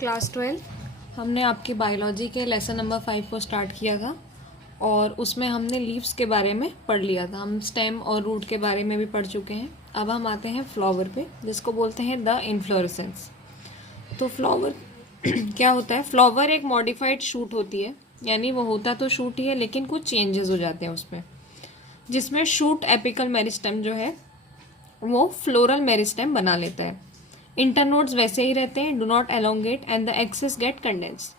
Class 12 हमने आपकी biology के लेसन नंबर 5 को स्टार्ट किया था और उसमें हमने लीव्स के बारे में पढ़ लिया था। हम स्टेम और रूट के बारे में भी पढ़ चुके हैं। अब हम आते हैं फ्लावर पे, जिसको बोलते हैं द इन्फ्लोरेसेंस। तो फ्लावर क्या होता है? फ्लावर एक मॉडिफाइड शूट होती है, यानी वो होता तो शूट ही है लेकिन कुछ चेंजेस हो जाते हैं उसमें, जिसमें शूट एपिकल मेरिस्टेम जो है वो फ्लोरल मेरिस्टेम बना लेता है। इंटरनोड्स वैसे ही रहते हैं, do not elongate and the axis get condense.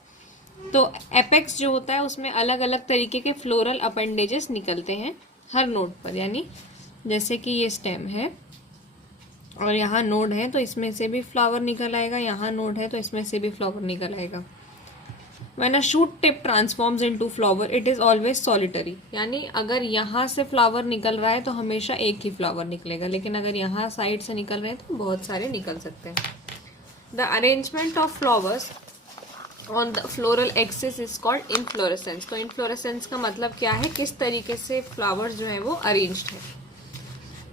तो एपेक्स जो होता है उसमें अलग अलग तरीके के फ्लोरल अपेंडेजेस निकलते हैं हर नोड पर, यानी जैसे कि ये स्टेम है और यहाँ नोड है तो इसमें से भी फ्लावर निकल आएगा, यहाँ नोड है तो इसमें से भी फ्लावर निकल आएगा। When a shoot tip transforms into flower, it is always solitary. यानी अगर यहाँ से फ्लावर निकल रहा है तो हमेशा एक ही फ्लावर निकलेगा, लेकिन अगर यहाँ साइड से निकल रहे हैं तो बहुत सारे निकल सकते हैं। The arrangement of flowers on the floral axis is called inflorescence. तो inflorescence का मतलब क्या है? किस तरीके से फ्लावर्स जो है वो अरेंज्ड है।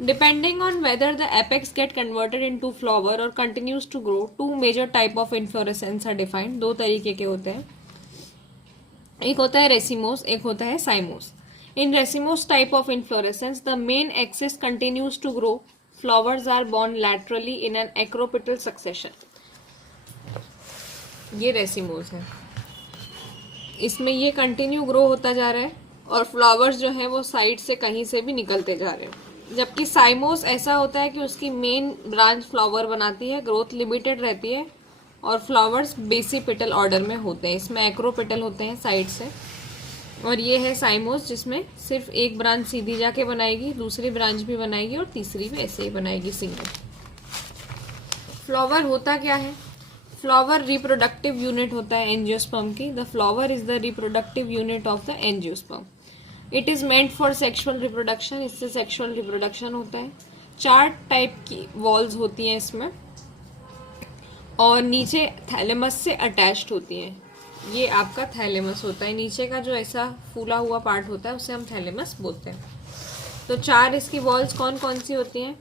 Depending on whether the apex get converted into flower or continues to grow, two major type of inflorescence are defined. दो तरीके के होते हैं, एक होता है रेसिमोस, एक होता है cymose. In racemose type of inflorescence the main axis continues to grow, flowers are borne laterally in an acropetal succession. ये रेसिमोस है, इसमें ये कंटिन्यू ग्रो होता जा रहा है और फ्लावर्स जो है वो साइड से कहीं से भी निकलते जा रहे हैं। जबकि साइमोस ऐसा होता है कि उसकी मेन ब्रांच फ्लावर बनाती है, ग्रोथ लिमिटेड रहती है और फ्लावर्स बेसिपेटल ऑर्डर में होते हैं। इसमें एक्रोपेटल होते हैं साइड से। और ये है साइमोस, जिसमें सिर्फ एक ब्रांच सीधी जाके बनाएगी, दूसरी ब्रांच भी बनाएगी और तीसरी भी ऐसे ही बनाएगी सिंगल। फ्लावर होता क्या है? फ्लावर रिप्रोडक्टिव यूनिट होता है एंजियोस्पर्म की। The flower is the reproductive unit of the angiosperm. It is meant for sexual reproduction. इससे सेक्सुअल रिप्रोडक्शन होता है। 4 टाइप की वॉल्स होती हैं इसमें और नीचे थैलेमस से अटैच्ड होती हैं। ये आपका थैलेमस होता है, नीचे का जो ऐसा फूला हुआ पार्ट होता है उसे हम थैलेमस बोलते हैं। तो 4 इसकी वॉल्स कौन कौन सी होती हैं?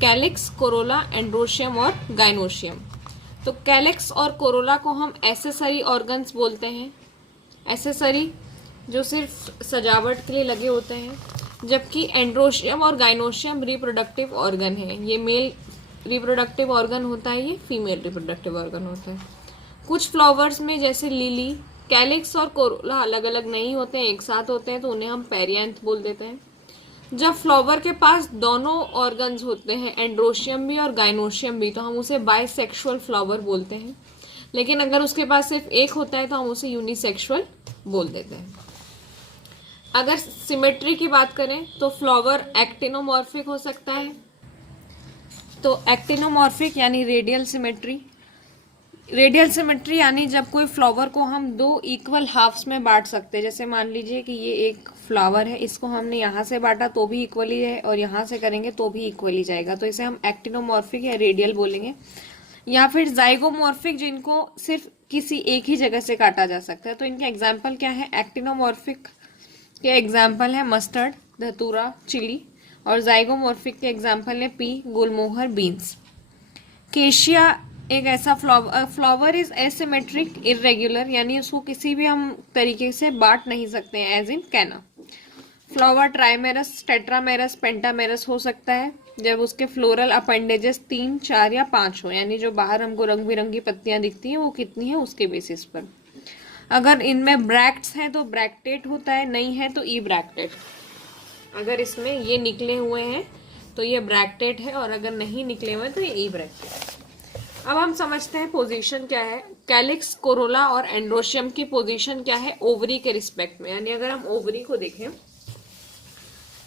कैलिक्स, कोरोला, एंड्रोशियम और गाइनोशियम। तो कैलिक्स और कोरोला को हम एसेसरी ऑर्गन्स बोलते हैं, एसेसरी जो सिर्फ सजावट के लिए लगे होते हैं, जबकि एंड्रोशियम और गाइनोशियम रिप्रोडक्टिव ऑर्गन है। ये मेल रिप्रोडक्टिव ऑर्गन होता है, ये फीमेल रिप्रोडक्टिव ऑर्गन होता है। कुछ फ्लावर्स में जैसे लिली, कैलिक्स और कोरोला अलग अलग नहीं होते हैं, एक साथ होते हैं, तो उन्हें हम पेरियांथ बोल देते हैं। जब फ्लावर के पास दोनों ऑर्गन्स होते हैं, एंड्रोशियम भी और गाइनोशियम भी, तो हम उसे बाइसेक्सुअल फ्लावर बोलते हैं। लेकिन अगर उसके पास सिर्फ एक होता है तो हम उसे यूनिसेक्सुअल बोल देते हैं। अगर सिमेट्री की बात करें तो फ्लावर एक्टिनोमॉर्फिक हो सकता है। तो एक्टिनोमॉर्फिक यानी रेडियल सिमेट्री। रेडियल सिमेट्री यानी जब कोई फ्लावर को हम 2 इक्वल हाफ्स में बांट सकते हैं। जैसे मान लीजिए कि ये एक फ्लावर है, इसको हमने यहाँ से बांटा तो भी इक्वली है और यहाँ से करेंगे तो भी इक्वली जाएगा, तो इसे हम एक्टिनोमॉर्फिक या रेडियल बोलेंगे। या फिर जाइगोमॉर्फिक, जिनको सिर्फ किसी एक ही जगह से काटा जा सकता है। तो इनके एग्जाम्पल क्या है? एक्टिनोमॉर्फिक के एग्जाम्पल है मस्टर्ड, धतूरा, चिली, और जाइगोमॉर्फिक के एग्जाम्पल है पी, गुलमोहर, बीन्स। केशिया एक ऐसा फ्लावर इज एसिमेट्रिक इरेगुलर, यानी उसको किसी भी हम तरीके से बांट नहीं सकते हैं, एज इन कैना। फ्लावर ट्राइमेरस, टेट्रामेरस, पेंटामेरस हो सकता है जब उसके फ्लोरल अपेंडेजेस 3, 4 या 5 हो, यानी जो बाहर हमको रंग बिरंगी पत्तियां दिखती हैं वो कितनी है उसके बेसिस पर। अगर इनमें ब्रैक्ट्स हैं तो ब्रैक्टेट होता है, नहीं है तो ई ब्रैक्टेट। अगर इसमें ये निकले हुए हैं तो ये ब्रैक्टेट है और अगर नहीं निकले हुए तो ये ई ब्रैक्टेट। अब हम समझते हैं पोजीशन क्या है। कैलिक्स, कोरोला और एंड्रोशियम की पोजीशन क्या है ओवरी के रिस्पेक्ट में। यानी अगर हम ओवरी को देखें,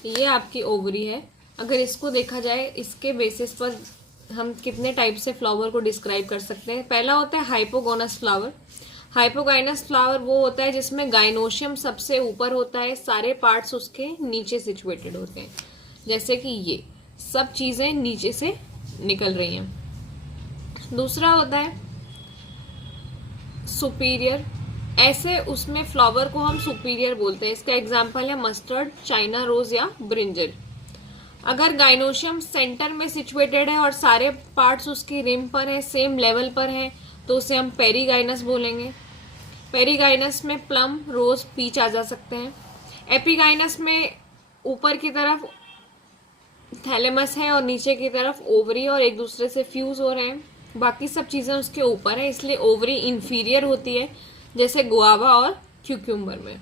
ये आपकी ओवरी है। अगर इसको देखा जाए, इसके बेसिस पर हम कितने टाइप से फ्लावर को डिस्क्राइब कर सकते हैं। पहला होता है हाइपोगोनस फ्लावर। हाइपोगाइनस फ्लावर वो होता है जिसमें गाइनोशियम सबसे ऊपर होता है, सारे पार्ट्स उसके नीचे सिचुएटेड होते हैं। जैसे कि ये सब चीजें नीचे से निकल रही हैं। दूसरा होता है सुपीरियर, ऐसे उसमें फ्लावर को हम सुपीरियर बोलते हैं। इसका एग्जाम्पल है मस्टर्ड, चाइना रोज या ब्रिंजल। अगर गाइनोशियम सेंटर में सिचुएटेड है और सारे पार्ट्स उसकी रिम पर है, सेम लेवल पर है, तो उसे हम पेरीगाइनस बोलेंगे। पेरीगाइनस में प्लम, रोज, पीच आ जा सकते हैं। एपिगाइनस में ऊपर की तरफ थैलेमस है और नीचे की तरफ ओवरी और एक दूसरे से फ्यूज हो रहे हैं, बाकी सब चीजें उसके ऊपर है, इसलिए ओवरी इंफीरियर होती है, जैसे गुआवा और क्यूक्यूम्बर में।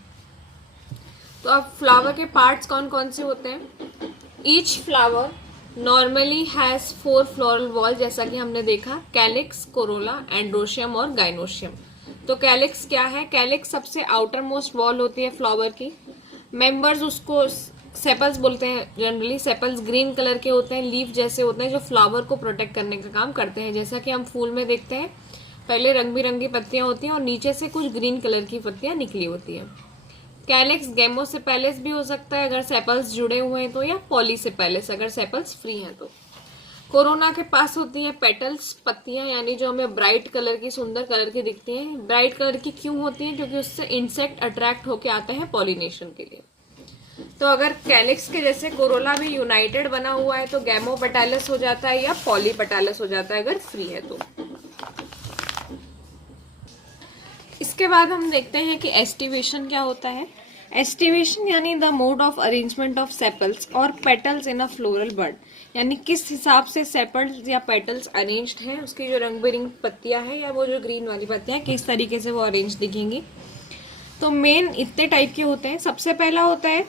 तो अब फ्लावर के पार्ट्स कौन कौन से होते हैं? Each flower normally has 4 floral whorl, जैसा कि हमने देखा, कैलिक्स, कोरोला, एंड्रोशियम और गाइनोशियम। तो कैलिक्स क्या है? कैलिक्स सबसे आउटर मोस्ट वॉल होती है फ्लावर की। मेंबर्स उसको सेपल्स बोलते हैं। जनरली सेपल्स ग्रीन कलर के होते हैं, लीफ जैसे होते हैं, जो फ्लावर को प्रोटेक्ट करने का काम करते हैं। जैसा कि हम फूल में देखते हैं, पहले रंग बिरंगी पत्तियां होती हैं और नीचे से कुछ ग्रीन कलर की पत्तियां निकली होती हैं। कैलिक्स गेमोसेपेलिस भी हो सकता है अगर सेपल्स जुड़े हुए हैं तो, या पॉलीसेपेलिस अगर सेपल्स फ्री हैं तो। कोरोना के पास होती है पेटल्स, पत्तियां, यानी जो हमें ब्राइट कलर की, सुंदर कलर की दिखती हैं। ब्राइट कलर की क्यों होती हैं? क्योंकि उससे इंसेक्ट अट्रैक्ट होके आते हैं पॉलिनेशन के लिए। तो अगर कैलिक्स के जैसे कोरोला भी यूनाइटेड बना हुआ है तो गैमोपेटालस हो जाता है या पॉलीपेटालस हो जाता है अगर फ्री है तो। इसके बाद हम देखते हैं कि एस्टिवेशन क्या होता है। एस्टिवेशन यानी the mode of arrangement of sepals और पेटल्स इन अ फ्लोरल बर्ड, यानी किस हिसाब से सेपल्स या पेटल्स अरेंज्ड हैं, उसकी जो रंग बिरंगी पत्तियां हैं या वो जो ग्रीन वाली पत्तियां किस तरीके से वो अरेंज दिखेंगी। तो मेन इतने टाइप के होते हैं। सबसे पहला होता है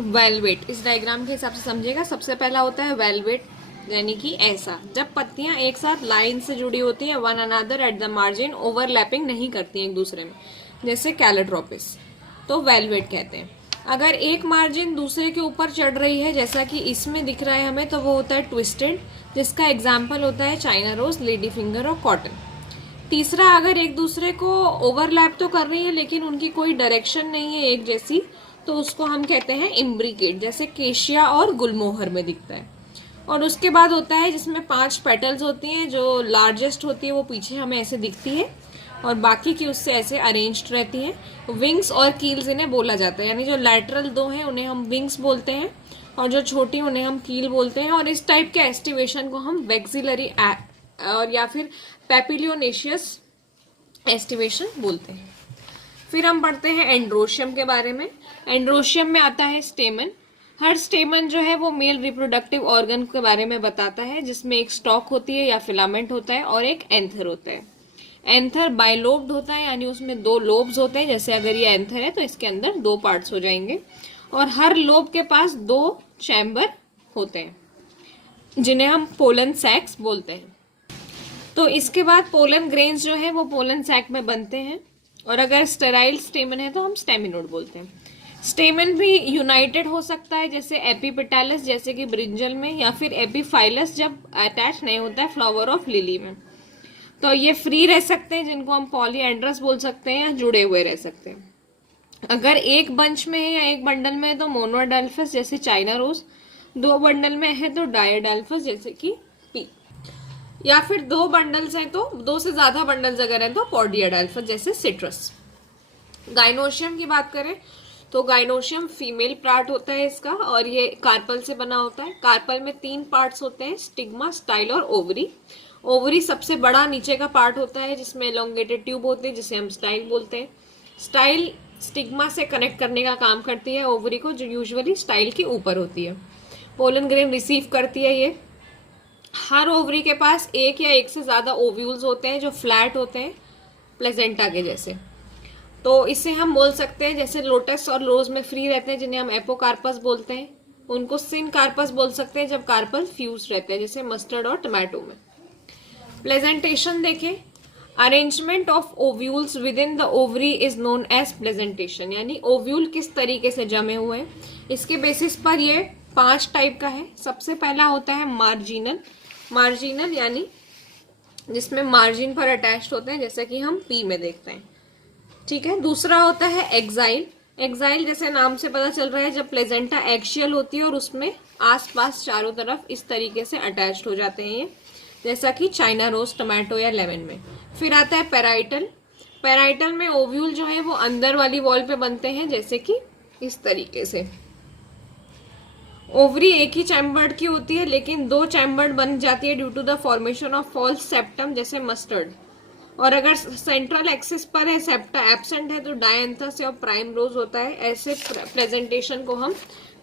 वेलवेट। इस डायग्राम के हिसाब से समझिएगा। सबसे पहला होता है वेलवेट, यानी कि ऐसा, जब पत्तियां एक साथ लाइन से जुड़ी होती हैं, one another at the margin, overlapping नहीं करती हैं एक दूसरे में, जैसे कैलोट्रोपिस, तो वेलवेट कहते हैं। अगर एक मार्जिन दूसरे के ऊपर चढ़ रही है, जैसा कि इसमें दिख रहा है हमें, तो वो होता है ट्विस्टेड, जिसका एग्जाम्पल होता है चाइना रोज, लेडी फिंगर और कॉटन। तीसरा, अगर एक दूसरे को ओवरलैप तो कर रही है लेकिन उनकी कोई डायरेक्शन नहीं है एक जैसी, तो उसको हम कहते हैं इम्ब्रिकेट, जैसे केशिया और गुलमोहर में दिखता है। और उसके बाद होता है जिसमें 5 पेटल्स होती हैं, जो लार्जेस्ट होती है वो पीछे हमें ऐसे दिखती है और बाकी की उससे ऐसे अरेंज्ड रहती हैं। विंग्स और कील्स इन्हें बोला जाता है, यानी जो लैटरल 2 हैं उन्हें हम विंग्स बोलते हैं और जो छोटी उन्हें हम कील बोलते हैं। और इस टाइप के एस्टिवेशन को हम वेक्सिलरी और या फिर पैपिलियोनेशियस एस्टिवेशन बोलते हैं। फिर हम पढ़ते हैं एंड्रोशियम के बारे में। एंड्रोशियम में आता है स्टेमन। हर स्टेमन जो है वो मेल रिप्रोडक्टिव ऑर्गन के बारे में बताता है, जिसमें एक स्टॉक होती है या फिलामेंट होता है और एक एंथर होता है। एंथर बाइलोब्ड होता है, यानी उसमें 2 लोब्स होते हैं। जैसे अगर ये एंथर है तो इसके अंदर 2 पार्ट्स हो जाएंगे और हर लोब के पास 2 चैम्बर होते हैं, जिन्हें हम पोलन सैक्स बोलते हैं। तो इसके बाद पोलन ग्रेन्स जो है वो पोलन सैक में बनते हैं और अगर स्टेराइल स्टेमन है तो हम स्टेमिनोड बोलते हैं। स्टेमन भी यूनाइटेड हो सकता है, जैसे एपिपेटालस, जैसे कि ब्रिंजल में, या फिर एपिफाइलस जब अटैच नहीं होता है फ्लावर ऑफ लिली में। तो ये फ्री रह सकते हैं, जिनको हम पॉलीएंड्रस बोल सकते हैं, या जुड़े हुए रह सकते हैं। अगर एक बंच में है या एक बंडल में है तो मोनोडाल्फस, जैसे चाइना रोज। 2 बंडल में है तो डायोडाल्फस, जैसे कि पी। या फिर 2 बंडल्स हैं तो 2 से ज्यादा बंडल्स अगर हैं तो पॉडियाडाल्फस, जैसे सिट्रस। गाइनोशियम की बात करें तो गाइनोशियम फीमेल पार्ट होता है इसका और ये कार्पल से बना होता है। कार्पल में 3 पार्ट्स होते हैं, स्टिग्मा, स्टाइल और ओवरी। ओवरी सबसे बड़ा नीचे का पार्ट होता है जिसमें एलोंगेटेड ट्यूब होती है, जिसे हम स्टाइल बोलते हैं। स्टाइल स्टिग्मा से कनेक्ट करने का काम करती है ओवरी को, जो यूजुअली स्टाइल के ऊपर होती है। पोलन ग्रेन रिसीव करती है ये। हर ओवरी के पास एक या एक से ज्यादा ओव्यूल्स होते हैं जो फ्लैट होते हैं, प्लेजेंटा के जैसे। तो इसे हम बोल सकते हैं, जैसे लोटस और रोज में फ्री रहते हैं जिन्हें हम एपोकार्पस बोलते हैं, उनको सिन कार्पस बोल सकते हैं जब कार्पल फ्यूज रहते हैं, जैसे मस्टर्ड और टमाटो में। प्लेजेंटेशन देखें, arrangement of ovules within the ovary is known as placentation, यानी ओव्यूल किस तरीके से जमे हुए हैं, इसके बेसिस पर ये 5 टाइप का है। सबसे पहला होता है मार्जिनल। मार्जिनल यानी जिसमें मार्जिन पर अटैच्ड होते हैं, जैसे कि हम पी में देखते हैं, ठीक है। दूसरा होता है एक्साइल। एक्साइल जैसे नाम से पता चल रहा है, जब प्लेजेंटा एक्शियल होती है और उसमें आसपास चारों तरफ इस तरीके से अटैच्ड हो जाते हैं ये, जैसा कि चाइना रोज, टमाटो या लेमन में। फिर आता है पेराइटल। पेराइटल में ओव्यूल जो है वो अंदर वाली वॉल पे बनते हैं, जैसे कि इस तरीके से। ओवरी एक ही चैम्बर्ड की होती है, लेकिन दो चैम्बर्ड बन जाती है due to the formation of false septum, जैसे मस्टर्ड। और अगर सेंट्रल एक्सिस पर है सेप्टा एब्सेंट है तो डायंथस या प्राइम रोज होता है। ऐसे प्रेजेंटेशन को हम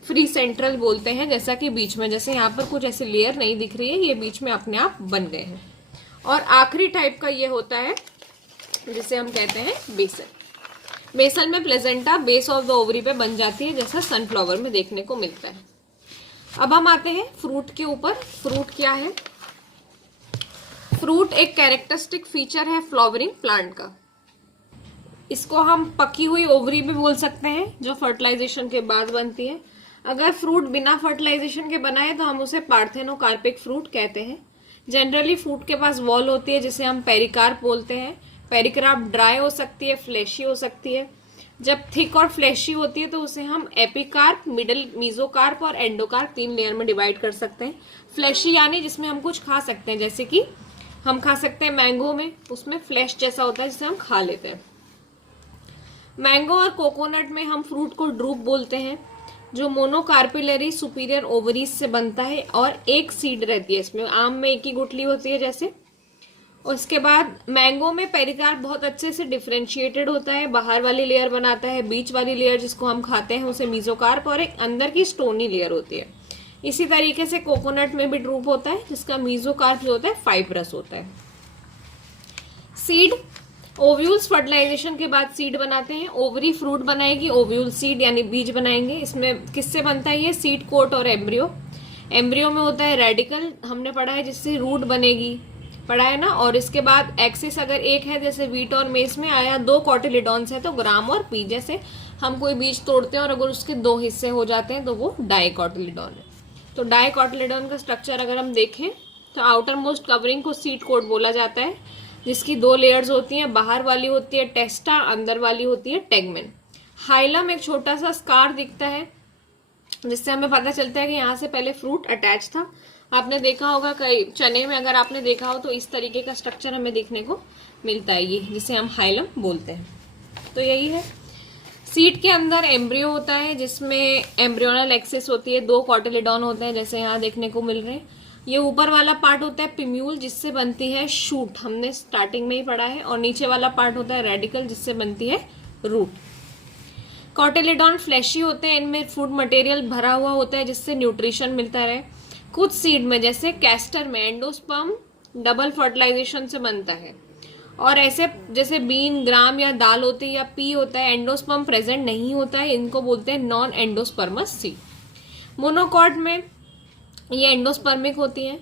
फ्री सेंट्रल बोलते हैं, जैसा कि बीच में, जैसे यहाँ पर कुछ ऐसे लेयर नहीं दिख रही है, ये बीच में अपने आप बन गए हैं। और आखिरी टाइप का ये होता है जिसे हम कहते हैं बेसल। बेसल में placenta base of the ovary पे बन जाती है, जैसा सनफ्लावर में देखने को मिलता है। अब हम आते हैं फ्रूट के ऊपर। फ्रूट क्या है? फ्रूट एक कैरेक्टरिस्टिक फीचर है फ्लावरिंग प्लांट का। इसको हम पकी हुई ओवरी भी बोल सकते हैं, जो फर्टिलाइजेशन के बाद बनती है। अगर फ्रूट बिना फर्टिलाइजेशन के बना है तो हम उसे पार्थेनोकार्पिक फ्रूट कहते हैं। जनरली फ्रूट के पास वॉल होती है, जिसे हम पेरिकार्प बोलते हैं। पेरिकार्प ड्राई हो सकती है, फ्लैशी हो सकती है। जब थिक और फ्लैशी होती है तो उसे हम एपिकार्प, मिडल मीजोकार्प और एंडोकार्प 3 लेयर में डिवाइड कर सकते हैं। फ्लैशी यानी जिसमें हम कुछ खा सकते हैं, जैसे कि हम खा सकते हैं मैंगो में, उसमें फ्लैश जैसा होता है जिसे हम खा लेते हैं। मैंगो और कोकोनट में हम फ्रूट को ड्रूप बोलते हैं, जो मोनोकार्पिलरी सुपीरियर ओवरीज से बनता है और एक सीड रहती है इसमें। आम में एक ही गुठली होती है जैसे। उसके बाद मैंगो में पेरिकार्प बहुत अच्छे से डिफरेंशिएटेड होता है, बाहर वाली लेयर बनाता है, बीच वाली लेयर जिसको हम खाते हैं उसे मीजोकार्प, और एक अंदर की स्टोनी लेयर होती है। इसी तरीके से कोकोनट में भी ड्रूप होता है, जिसका मीजोकार्प जो होता है फाइब्रस होता है। सीड, ओव्यूल्स फर्टिलाइजेशन के बाद सीड बनाते हैं। ओवरी फ्रूट बनाएगी, ओव्यूल सीड यानी बीज बनाएंगे। इसमें किससे बनता है ये? सीड कोट और एम्ब्रियो। एम्ब्रियो में होता है रेडिकल, हमने पढ़ा है, जिससे रूट बनेगी, पढ़ा है ना। और इसके बाद एक्सिस अगर एक है, जैसे वीट और मेस में आया, 2 कॉटिलिडॉन्स है तो ग्राम और पी। जैसे हम कोई बीज तोड़ते हैं और अगर उसके 2 हिस्से हो जाते हैं तो वो डाइकॉटिलिडॉन है। तो डाइकॉटिलिडॉन का स्ट्रक्चर अगर हम देखें तो आउटर मोस्ट कवरिंग को सीड कोट बोला जाता है, जिसकी 2 लेयर्स होती हैं। बाहर वाली होती है टेस्टा, अंदर वाली होती है टेगमेन। हाइलम एक छोटा सा स्कार दिखता है, जिससे हमें पता चलता है कि यहाँ से पहले फ्रूट अटैच था। आपने देखा होगा कई चने में, अगर आपने देखा हो तो इस तरीके का स्ट्रक्चर हमें देखने को मिलता है, ये जिसे हम हाइलम बोलते हैं। तो यही है। सीड के अंदर एम्ब्रियो होता है, जिसमें एम्ब्रियोनल एक्सिस होती है, 2 कॉटिलिडॉन होते हैं जैसे यहाँ देखने को मिल रहे हैं। ये ऊपर वाला पार्ट होता है पिम्यूल, जिससे बनती है शूट, हमने स्टार्टिंग में ही पढ़ा है। और नीचे वाला पार्ट होता है रेडिकल, जिससे बनती है रूट। कॉटिलिडॉन फ्लैशी होते हैं, इनमें फूड मटेरियल भरा हुआ होता है जिससे न्यूट्रिशन मिलता रहे। कुछ सीड में जैसे कैस्टर में एंडोस्पर्म डबल फर्टिलाइजेशन से बनता है। और ऐसे जैसे बीन, ग्राम या दाल होती है या पी होता है, एंडोस्पर्म प्रेजेंट नहीं होता है, इनको बोलते हैं नॉन एंडोस्पर्मस सीड। मोनोकॉट में ये एंडोस्पर्मिक होती हैं।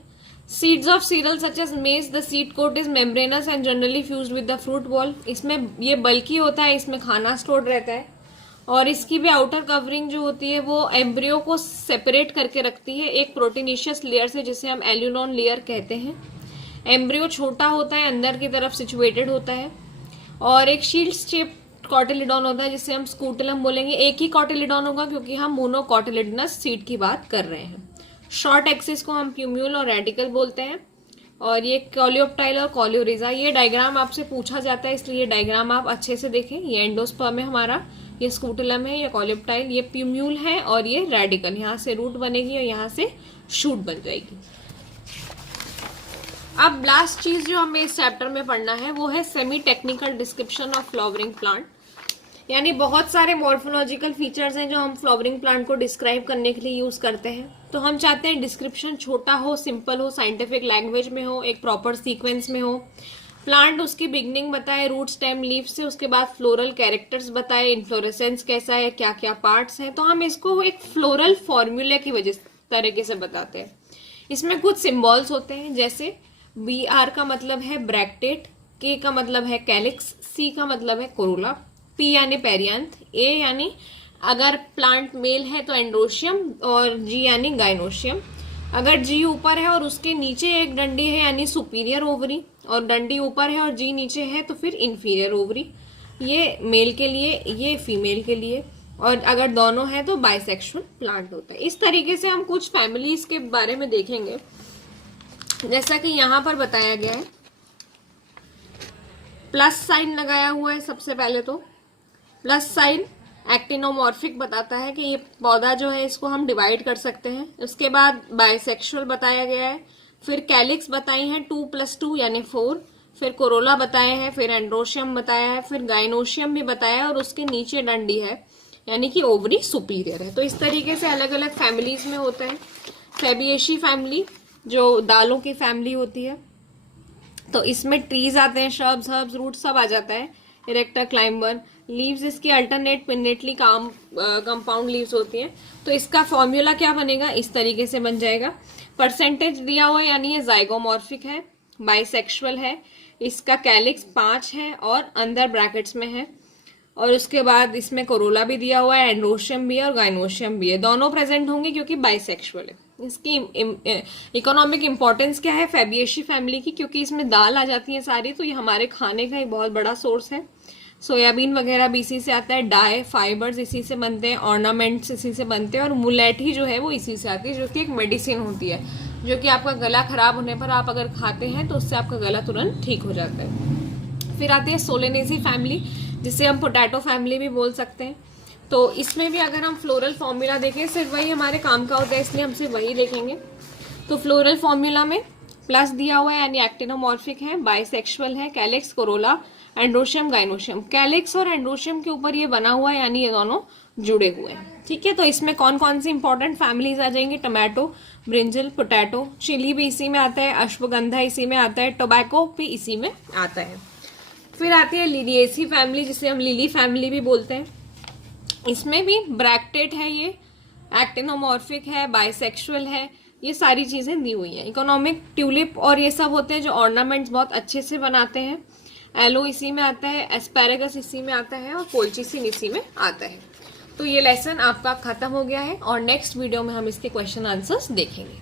Seeds of cereal such as maize, the seed coat is membranous and generally fused with the fruit wall. इसमें ये बल्की होता है, इसमें खाना स्टोर रहता है। और इसकी भी आउटर कवरिंग जो होती है वो एम्ब्रियो को सेपरेट करके रखती है एक प्रोटीनिशियस लेयर से, जिसे हम एल्यूनॉन लेयर कहते हैं। एम्ब्रियो छोटा होता है, अंदर की तरफ सिचुएटेड होता है। और एक शील्ड शेप कॉटिलिडॉन होता है, जिसे हम स्कूटलम बोलेंगे। एक ही कॉटिलिडॉन होगा क्योंकि हम मोनोकॉटिलिडनस सीड की बात कर रहे हैं। शॉर्ट एक्सिस को हम प्यूम्यूल और रेडिकल बोलते हैं। और ये कोलियोप्टाइल और कोलियोरिजा, ये डायग्राम आपसे पूछा जाता है, इसलिए डायग्राम आप अच्छे से देखें। ये एंडोस्पर्म है हमारा, ये स्कूटलम है, ये कोलियोप्टाइल, ये प्यूम्यूल है और ये रेडिकल। यहाँ से रूट बनेगी और यहाँ से शूट बन जाएगी। अब लास्ट चीज जो हमें इस चैप्टर में पढ़ना है वो है semi technical description of flowering plant. यानी बहुत सारे मॉर्फोलॉजिकल फीचर्स हैं जो हम फ्लावरिंग प्लांट को डिस्क्राइब करने के लिए यूज करते हैं। तो हम चाहते हैं डिस्क्रिप्शन छोटा हो, सिंपल हो, साइंटिफिक लैंग्वेज में हो, एक प्रॉपर सीक्वेंस में हो। प्लांट उसकी बिगनिंग बताए, रूट, स्टेम, लीफ से, उसके बाद फ्लोरल कैरेक्टर्स बताए, इन्फ्लोरेसेंस कैसा है, क्या क्या पार्ट्स हैं। तो हम इसको एक फ्लोरल फॉर्मूले की वजह तरीके से बताते हैं। इसमें कुछ सिंबल्स होते हैं, जैसे BR का मतलब है ब्रैक्टेट, K का मतलब है कैलिक्स, C का मतलब है कोरोला, P यानी पेरियांथ, A यानी अगर प्लांट मेल है तो एंड्रोशियम, और G यानी गाइनोशियम। अगर G ऊपर है और उसके नीचे एक डंडी है यानी सुपीरियर ओवरी, और डंडी ऊपर है और G नीचे है तो फिर इंफीरियर ओवरी। ये मेल के लिए, ये फीमेल के लिए। और अगर दोनों है तो बाइसेक्सुअल प्लांट होता है। इस तरीके से हम कुछ फैमिलीज के बारे में देखेंगे, जैसा कि यहाँ पर बताया गया है। प्लस साइन लगाया हुआ है सबसे पहले, तो प्लस साइन एक्टिनोमॉर्फिक बताता है कि ये पौधा जो है इसको हम डिवाइड कर सकते हैं। उसके बाद बाइसेक्सुअल बताया गया है। फिर कैलिक्स बताई है 2+2 यानी 4। फिर कोरोला बताया है, फिर एंड्रोशियम बताया है, फिर गाइनोशियम भी बताया है, और उसके नीचे डंडी है यानी कि ओवरी सुपीरियर है। तो इस तरीके से अलग अलग फैमिलीज में होता है। फैबिएशी फैमिली जो दालों की फैमिली होती है, तो इसमें ट्रीज आते हैं, श्रब्स, हर्ब्स, रूट सब आ जाता है। इरेक्टा, क्लाइंबर, लीव्स इसकी अल्टरनेट पिन्नेटली कंपाउंड लीव्स होती हैं। तो इसका फॉर्मूला क्या बनेगा, इस तरीके से बन जाएगा। परसेंटेज दिया हुआ है यानी ये जाइगोमॉर्फिक है, बाइसेक्सुअल है, इसका कैलिक्स 5 है और अंदर ब्रैकेट्स में है। और उसके बाद इसमें कोरोला भी दिया हुआ है, एंड्रोशियम भी है और गाइनोशियम भी है। दोनों प्रेजेंट होंगे क्योंकि बाइसेक्सुअल है। इसकी इकोनॉमिक इंपॉर्टेंस क्या है फैबिएशी फैमिली की, क्योंकि इसमें दाल आ जाती है सारी, तो ये हमारे खाने का एक बहुत बड़ा सोर्स है। सोयाबीन वगैरह भी इसी से आता है, डाई, फाइबर्स इसी से बनते हैं, ऑर्नामेंट्स इसी से बनते हैं, और मुलेठी जो है वो इसी से आती है, जो कि एक मेडिसिन होती है, जो कि आपका गला खराब होने पर आप अगर खाते हैं तो उससे आपका गला तुरंत ठीक हो जाता है। फिर आती है सोलेनेसी फैमिली, जिसे हम पोटैटो फैमिली भी बोल सकते हैं। तो इसमें भी अगर हम फ्लोरल फॉर्मूला देखें, सिर्फ वही हमारे काम का होता है, इसलिए हम सिर्फ वही देखेंगे। तो फ्लोरल फॉर्मूला में प्लस दिया हुआ है यानी एक्टिनोमॉर्फिक है, बाइसेक्सुअल है, calyx, Corolla, androecium, gynoecium. Calyx और एंड्रोशियम के ऊपर ये बना हुआ है यानी ये दोनों जुड़े हुए हैं। ठीक है, तो इसमें कौन कौन सी इंपॉर्टेंट फैमिलीज आ जाएंगी, टमाटो, ब्रिंजल, पोटैटो, चिली भी इसी में आता है, अश्वगंधा इसी में आता है, टोबैको भी इसी में आता है। फिर आती है लिलिएसी फैमिली, जिसे हम लिली फैमिली भी बोलते हैं। इसमें भी ब्रैक्टेड है, ये एक्टिनोमॉर्फिक है, बाइसेक्सुअल है, ये सारी चीजें दी हुई हैं। इकोनॉमिक, ट्यूलिप और ये सब होते हैं जो ऑर्नामेंट्स बहुत अच्छे से बनाते हैं। एलो इसी में आता है, एस्पैरेगस इसी में आता है और कोलचिसिन इसी में आता है। तो ये लेसन आपका खत्म हो गया है और नेक्स्ट वीडियो में हम इसके क्वेश्चन आंसर्स देखेंगे।